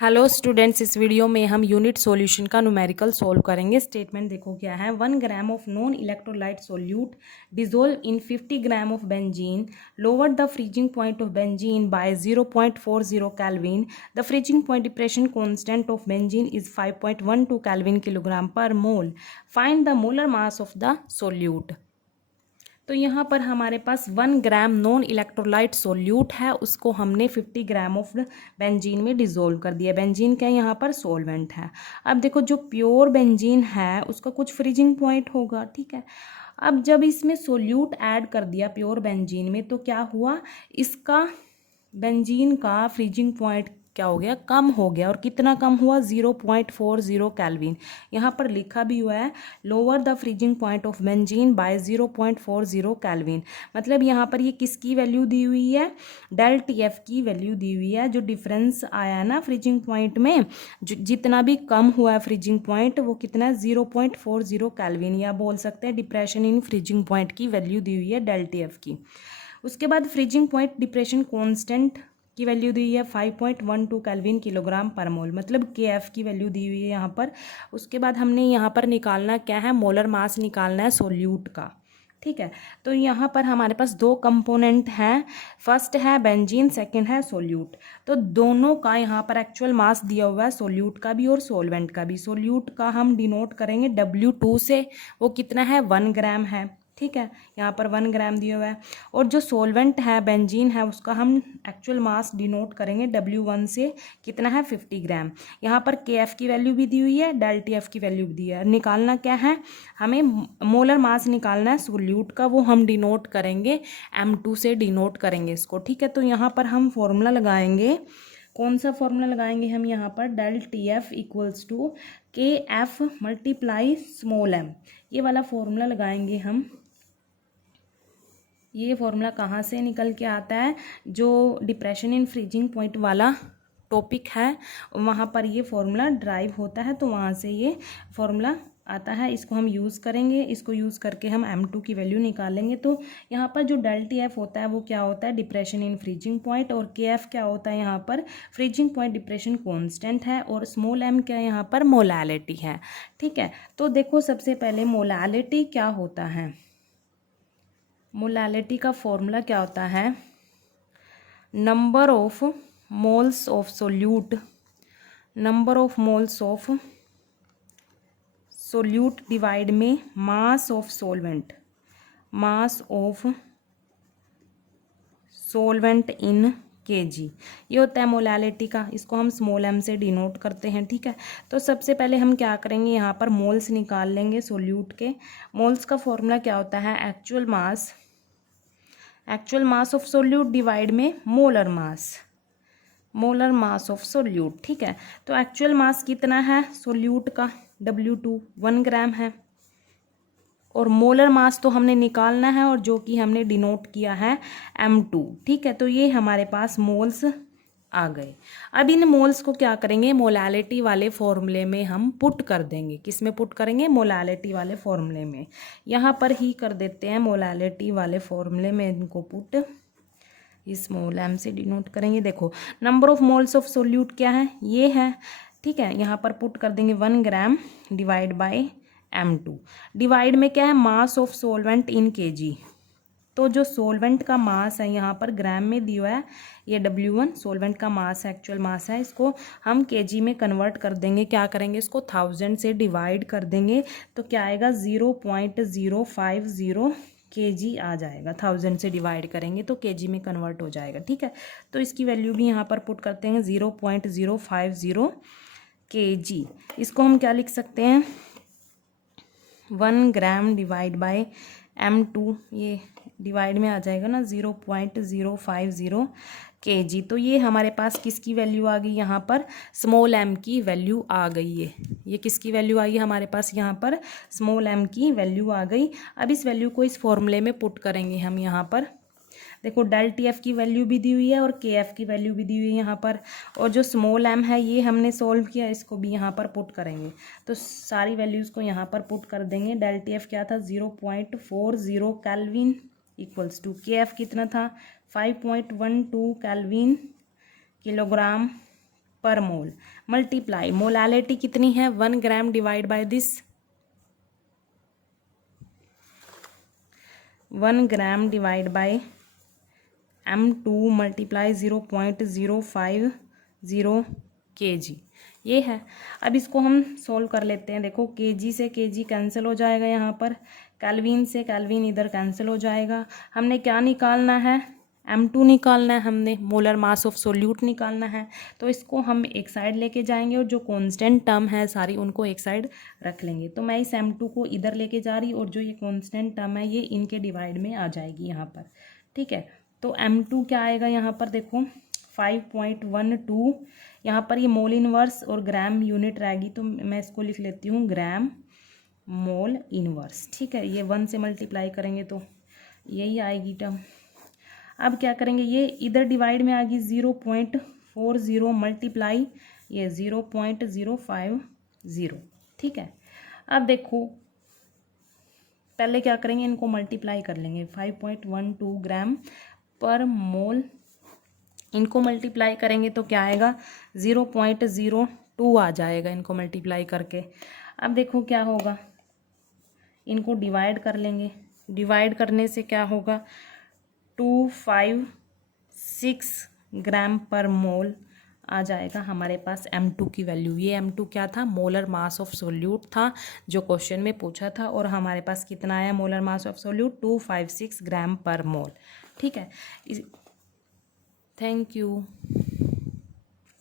Hello students, इस video में हम यूनिट सॉल्यूशन का न्यूमेरिकल सॉल्व करेंगे। स्टेटमेंट देखो क्या है। 1 gram of non electrolyte solute dissolve in 50 gram of benzene, lower the freezing point of benzene by 0.40 kelvin. The freezing point depression constant of benzene is 5.12 kelvin kilogram per mole. Find the molar mass of the solute. तो यहाँ पर हमारे पास 1 gram non electrolyte solute है, उसको हमने 50 gram of benzene में dissolve कर दिया। बेंजीन क्या है, यहाँ पर सोलवेंट है। अब देखो, जो प्योर बेंजीन है उसका कुछ फ्रीजिंग पॉइंट होगा, ठीक है। अब जब इसमें सोल्यूट ऐड कर दिया प्योर बेंजीन में, तो क्या हुआ, इसका बेंजीन का फ्रीजिंग पॉइंट क्या हो गया, कम हो गया। और कितना कम हुआ, 0.40 केल्विन। यहाँ पर लिखा भी हुआ है lower the freezing point of benzene by 0.40 kelvin. मतलब यहाँ पर ये किसकी वैल्यू दी हुई है, डेल टी एफ की वैल्यू दी हुई है। जो डिफरेंस आया ना फ्रीजिंग पॉइंट में, जितना भी कम हुआ है फ्रीजिंग पॉइंट, वो कितना है, 0.40 केल्विन, या बोल सकते हैं डिप्रेशन इन फ्रीजिंग पॉइंट की वैल्यू दी हुई है डेल टी एफ की। उसके बाद फ्रीजिंग पॉइंट डिप्रेशन कांस्टेंट की वैल्यू दी है 5.12 केल्विन किलोग्राम पर मोल, मतलब के एफ की वैल्यू दी हुई है यहाँ पर। उसके बाद हमने यहाँ पर निकालना क्या है, मोलर मास निकालना है सोल्यूट का, ठीक है। तो यहाँ पर हमारे पास दो कंपोनेंट हैं, फर्स्ट है बेंजीन, सेकंड है सोल्यूट। तो दोनों का यहाँ पर एक्चुअल मास दिया हुआ है, सोल्यूट का भी और सोलवेंट का भी। सोल्यूट का हम डिनोट करेंगे W2 से, वो कितना है, 1 ग्राम है, ठीक है। यहाँ पर 1 ग्राम दिया हुआ है। और जो सोलवेंट है बेंजीन है, उसका हम एक्चुअल मास डिनोट करेंगे W1 से, कितना है, 50 ग्राम। यहाँ पर KF की वैल्यू भी दी हुई है, डेल TF की वैल्यू भी दी है। निकालना क्या है, हमें मोलर मास निकालना है सोल्यूट का, वो हम डिनोट करेंगे M2 से डिनोट करेंगे इसको, ठीक है। तो यहाँ पर हम फॉर्मूला लगाएंगे, कौन सा फॉर्मूला लगाएंगे हम यहाँ पर, del TF equals to KF multiply small m, ये वाला फॉर्मूला लगाएंगे हम। ये फॉर्मूला कहाँ से निकल के आता है, जो डिप्रेशन इन फ्रीजिंग पॉइंट वाला टॉपिक है वहाँ पर ये फॉर्मूला ड्राइव होता है, तो वहाँ से ये फॉर्मूला आता है। इसको हम यूज़ करेंगे, इसको यूज़ करके हम M2 की वैल्यू निकालेंगे। तो यहाँ पर जो डेल TF होता है वो क्या होता है, डिप्रेशन इन फ्रीजिंग पॉइंट, और KF क्या होता है, यहाँ पर फ्रीजिंग पॉइंट डिप्रेशन कॉन्स्टेंट है, और स्मॉल m क्या है, यहाँ पर मोलैलिटी है, ठीक है। तो देखो, सबसे पहले मोलैलिटी क्या होता है, मोलैलिटी का फॉर्मूला क्या होता है, number of moles of solute, number of moles of solute divide में mass of solvent, mass of solvent in kg, ये होता है मोलैलिटी का। इसको हम स्मॉल m से डिनोट करते हैं, ठीक है। तो सबसे पहले हम क्या करेंगे, यहाँ पर मोल्स निकाल लेंगे सोल्यूट के। मोल्स का फॉर्मूला क्या होता है, actual mass, actual mass of solute divide में molar mass, molar mass of solute, ठीक है। तो एक्चुअल मास कितना है सोल्यूट का, W2 1 ग्राम है, और मोलर मास तो हमने निकालना है, और जो कि हमने डिनोट किया है M2, ठीक है। तो ये हमारे पास मोल्स आ गए। अब इन मोल्स को क्या करेंगे, मोलैलिटी वाले फॉर्मूले में हम पुट कर देंगे। किस में पुट करेंगे, मोलैलिटी वाले फॉर्मूले में। यहाँ पर ही कर देते हैं मोलैलिटी वाले फॉर्मूले में इनको पुट, स्मॉल m से डिनोट करेंगे। देखो, number of moles of solute क्या है, ये है, ठीक है। यहाँ पर पुट कर देंगे 1 gram divide by M2। Divide में क्या है, मास ऑफ सोलवेंट इन kg। तो जो सोलवेंट का मास है यहाँ पर ग्राम में दिया है, ये W1 सोलवेंट का मास है, एक्चुअल मास है। इसको हम kg में कन्वर्ट कर देंगे, क्या करेंगे, इसको 1000 से डिवाइड कर देंगे, तो क्या आएगा, 0.050 kg आ जाएगा। 1000 से डिवाइड करेंगे तो kg में कन्वर्ट हो जाएगा, ठीक है। तो इसकी वैल्यू भी यहाँ पर पुट करते हैं, 0.050 kg। इसको हम क्या लिख सकते हैं, 1 ग्राम डिवाइड बाय M2, ये डिवाइड में आ जाएगा ना, 0.050 kg। तो ये हमारे पास किसकी वैल्यू आ गई, यहाँ पर स्मॉल m की वैल्यू आ गई है। ये किसकी वैल्यू आई है हमारे पास, यहाँ पर स्मॉल m की वैल्यू आ गई। अब इस वैल्यू को इस फॉर्मूले में पुट करेंगे हम। यहाँ पर देखो, डेल TF की वैल्यू भी दी हुई है और KF की वैल्यू भी दी हुई है यहाँ पर, और जो स्मॉल m है ये हमने सॉल्व किया, इसको भी यहाँ पर पुट करेंगे। तो सारी वैल्यूज़ को यहाँ पर पुट कर देंगे। डेल TF क्या था, 0.40 केल्विन इक्वल्स टू KF कितना था, 5.12 केल्विन किलोग्राम पर मोल मल्टीप्लाई मोलालिटी कितनी है 1 gram divide by this 1 gram divide by M2 multiply 0.050 kg ये है। अब इसको हम सोल्व कर लेते हैं। देखो kg से kg कैंसिल हो जाएगा, यहाँ पर केल्विन से केल्विन इधर कैंसिल हो जाएगा। हमने क्या निकालना है M2 निकालना है, हमने मोलर मास ऑफ सोल्यूट निकालना है। तो इसको हम एक साइड लेके जाएंगे और जो कांस्टेंट टर्म है सारी उनको एक साइड रख लेंगे। तो मैं इस M2 को इधर लेके जा रही और जो ये कांस्टेंट टर्म है ये इनके डिवाइड में आ जाएगी यहाँ पर, ठीक है। तो M2 क्या आएगा यहाँ पर देखो 5.12, यहाँ पर ये मोल इनवर्स और ग्राम यूनिट रहेगी तो मैं इसको लिख लेती हूँ ग्राम मोल इनवर्स, ठीक है। ये 1 से मल्टीप्लाई करेंगे तो यही आएगी टर्म। अब क्या करेंगे, ये इधर डिवाइड में आ गई 0.40 मल्टीप्लाई ये 0.050, ठीक है। अब देखो पहले क्या करेंगे, इनको मल्टीप्लाई कर लेंगे 5.12 ग्राम पर मोल, इनको मल्टीप्लाई करेंगे तो क्या आएगा 0.02 आ जाएगा इनको मल्टीप्लाई करके। अब देखो क्या होगा, इनको डिवाइड कर लेंगे, डिवाइड करने से क्या होगा 256 ग्राम पर मोल आ जाएगा हमारे पास M2 की वैल्यू। ये M2 क्या था, मोलर मास ऑफ सोल्यूट था जो क्वेश्चन में पूछा था, और हमारे पास कितना आया मोलर मास ऑफ सोल्यूट 256 ग्राम पर मोल, ठीक है। Thank you.